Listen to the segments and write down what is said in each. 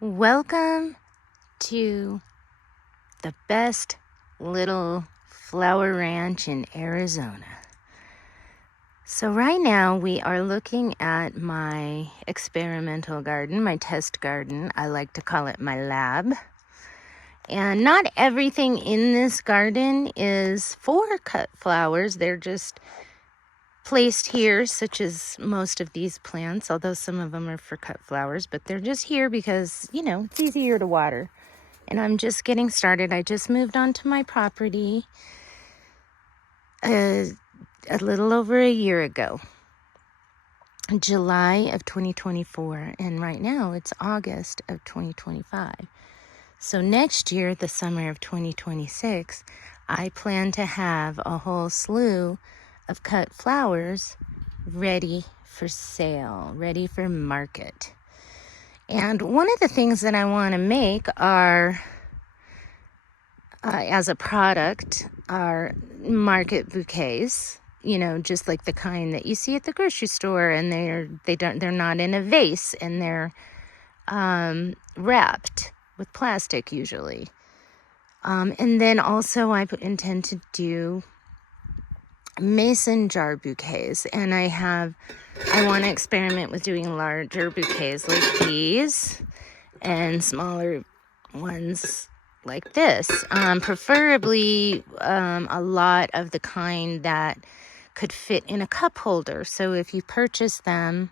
Welcome to the best little flower ranch in Arizona. So right now we are looking at my experimental garden, my test garden. I like to call it my lab. And not everything in this garden is for cut flowers. They're just placed here, such as most of these plants, although some of them are for cut flowers, but they're just here because, it's easier to water. And I'm just getting started. I just moved onto my property a little over a year ago, July of 2024, and right now it's August of 2025. So next year, the summer of 2026, I plan to have a whole slew of cut flowers ready for sale, ready for market. And one of the things that I want to make are, as a product, are market bouquets, just like the kind that you see at the grocery store, and they're not in a vase, and they're wrapped with plastic usually. And then also I intend to do mason jar bouquets, and I want to experiment with doing larger bouquets like these and smaller ones like this, preferably a lot of the kind that could fit in a cup holder. So if you purchase them,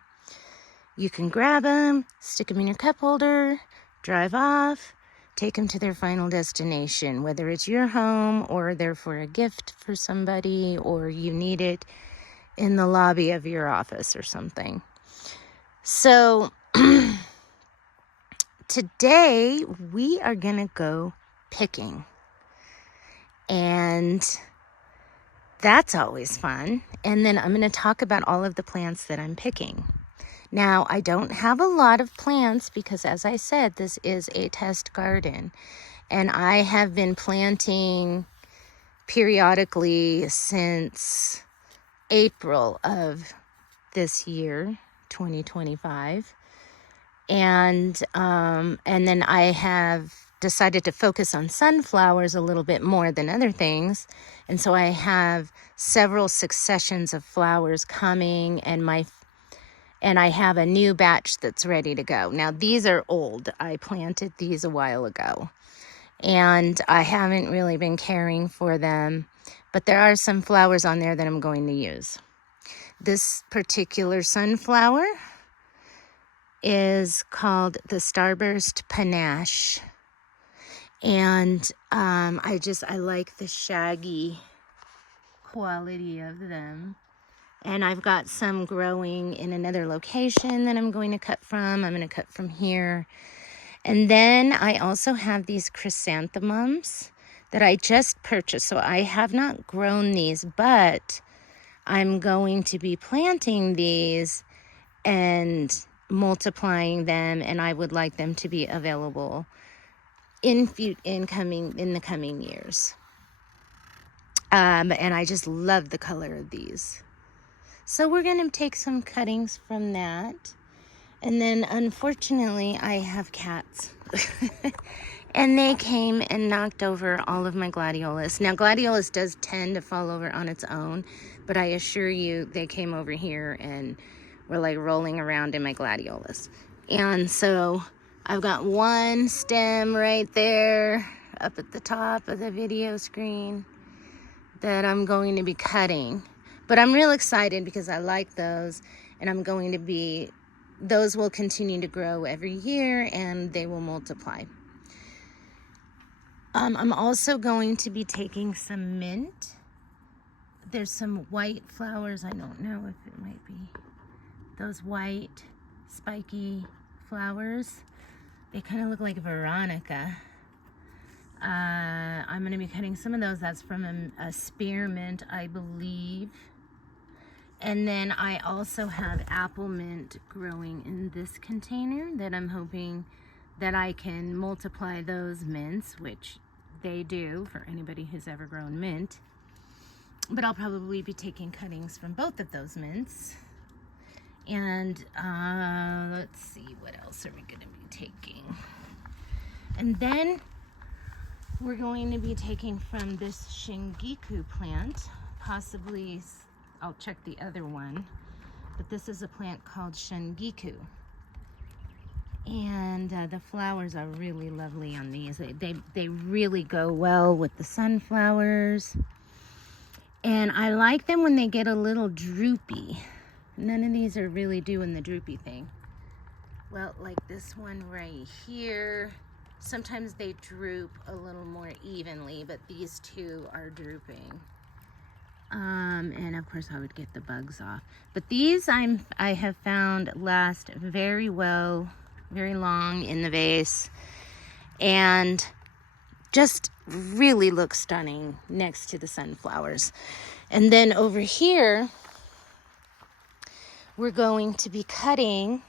you can grab them, stick them in your cup holder, drive off, take them to their final destination, whether it's your home or they're for a gift for somebody, or you need it in the lobby of your office or something. So today we are gonna go picking, and that's always fun. And then I'm gonna talk about all of the plants that I'm picking. Now, I don't have a lot of plants because, as I said, this is a test garden, and I have been planting periodically since April of this year, 2025. And then I have decided to focus on sunflowers a little bit more than other things. And so I have several successions of flowers coming, and I have a new batch that's ready to go. Now, these are old. I planted these a while ago, and I haven't really been caring for them, but there are some flowers on there that I'm going to use. This particular sunflower is called the Starburst Panache, and I like the shaggy quality of them. And I've got some growing in another location that I'm going to cut from. I'm going to cut from here. And then I also have these chrysanthemums that I just purchased. So I have not grown these, but I'm going to be planting these and multiplying them, and I would like them to be available in the coming years. And I just love the color of these. So we're going to take some cuttings from that. And then, unfortunately, I have cats. And they came and knocked over all of my gladiolus. Now, gladiolus does tend to fall over on its own, but I assure you they came over here and were like rolling around in my gladiolus. And so I've got one stem right there up at the top of the video screen that I'm going to be cutting. But I'm real excited because I like those, and those will continue to grow every year, and they will multiply. I'm also going to be taking some mint. There's some white flowers. I don't know if it might be those white spiky flowers. They kind of look like Veronica. I'm going to be cutting some of those. That's from a spearmint, I believe. And then I also have apple mint growing in this container that I'm hoping that I can multiply those mints, which they do for anybody who's ever grown mint. But I'll probably be taking cuttings from both of those mints. And let's see, what else are we going to be taking? And then we're going to be taking from this Shingiku plant, possibly, I'll check the other one, but this is a plant called Shingiku. And the flowers are really lovely on these. They really go well with the sunflowers. And I like them when they get a little droopy. None of these are really doing the droopy thing. Well, like this one right here. Sometimes they droop a little more evenly, but these two are drooping. And of course I would get the bugs off. But these I have found last very well, very long in the vase, and just really look stunning next to the sunflowers. And then over here, we're going to be cutting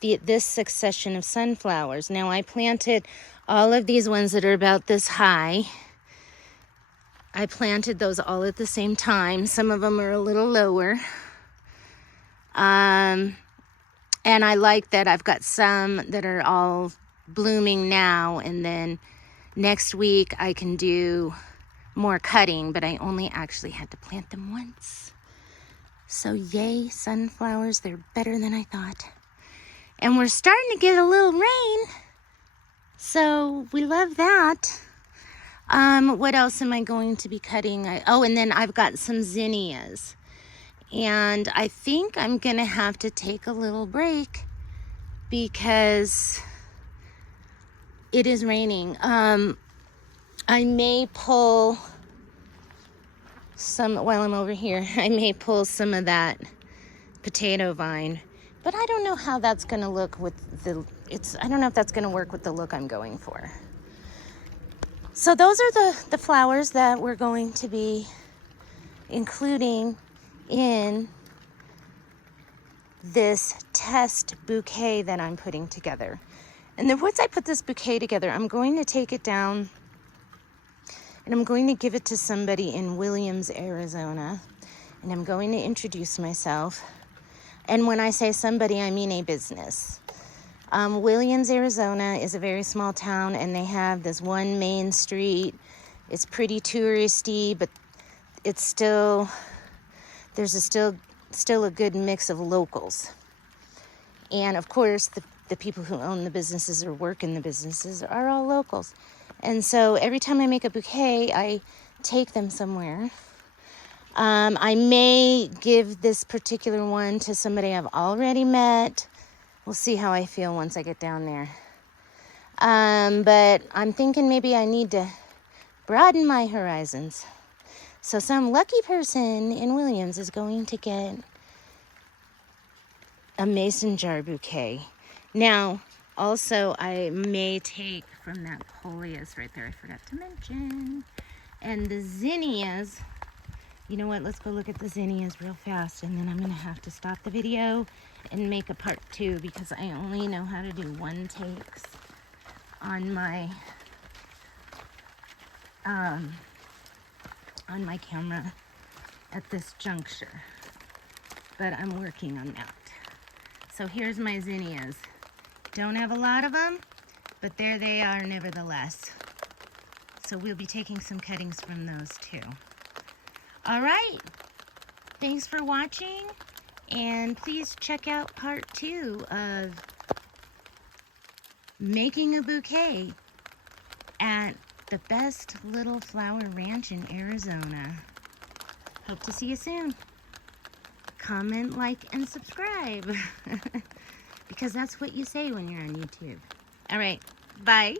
this succession of sunflowers. Now I planted all of these ones that are about this high. I planted those all at the same time. Some of them are a little lower. And I like that I've got some that are all blooming now, and then next week I can do more cutting, but I only actually had to plant them once. So yay, sunflowers, they're better than I thought. And we're starting to get a little rain, so we love that. What else am I going to be cutting? And then I've got some zinnias. And I think I'm gonna have to take a little break because it is raining. I may pull some, while I'm over here, I may pull some of that potato vine. But I don't know how that's going to look with I don't know if that's going to work with the look I'm going for. So those are the flowers that we're going to be including in this test bouquet that I'm putting together. And then once I put this bouquet together, I'm going to take it down and I'm going to give it to somebody in Williams, Arizona. And I'm going to introduce myself. And when I say somebody, I mean a business. Williams, Arizona is a very small town, and they have this one main street. It's pretty touristy, but it's still, still a good mix of locals. And of course, the people who own the businesses or work in the businesses are all locals. And so every time I make a bouquet, I take them somewhere. I may give this particular one to somebody I've already met. We'll see how I feel once I get down there. But I'm thinking maybe I need to broaden my horizons. So some lucky person in Williams is going to get a mason jar bouquet. Now, also, I may take from that coleus right there, I forgot to mention. And the zinnias. You know what, let's go look at the zinnias real fast, and then I'm gonna have to stop the video and make a part 2 because I only know how to do one takes on my camera at this juncture. But I'm working on that. So here's my zinnias. Don't have a lot of them, but there they are nevertheless. So we'll be taking some cuttings from those too. All right, thanks for watching, and please check out part 2 of making a bouquet at the best little flower ranch in Arizona. Hope to see you soon. Comment, like, and subscribe, because that's what you say when you're on YouTube. All right, bye.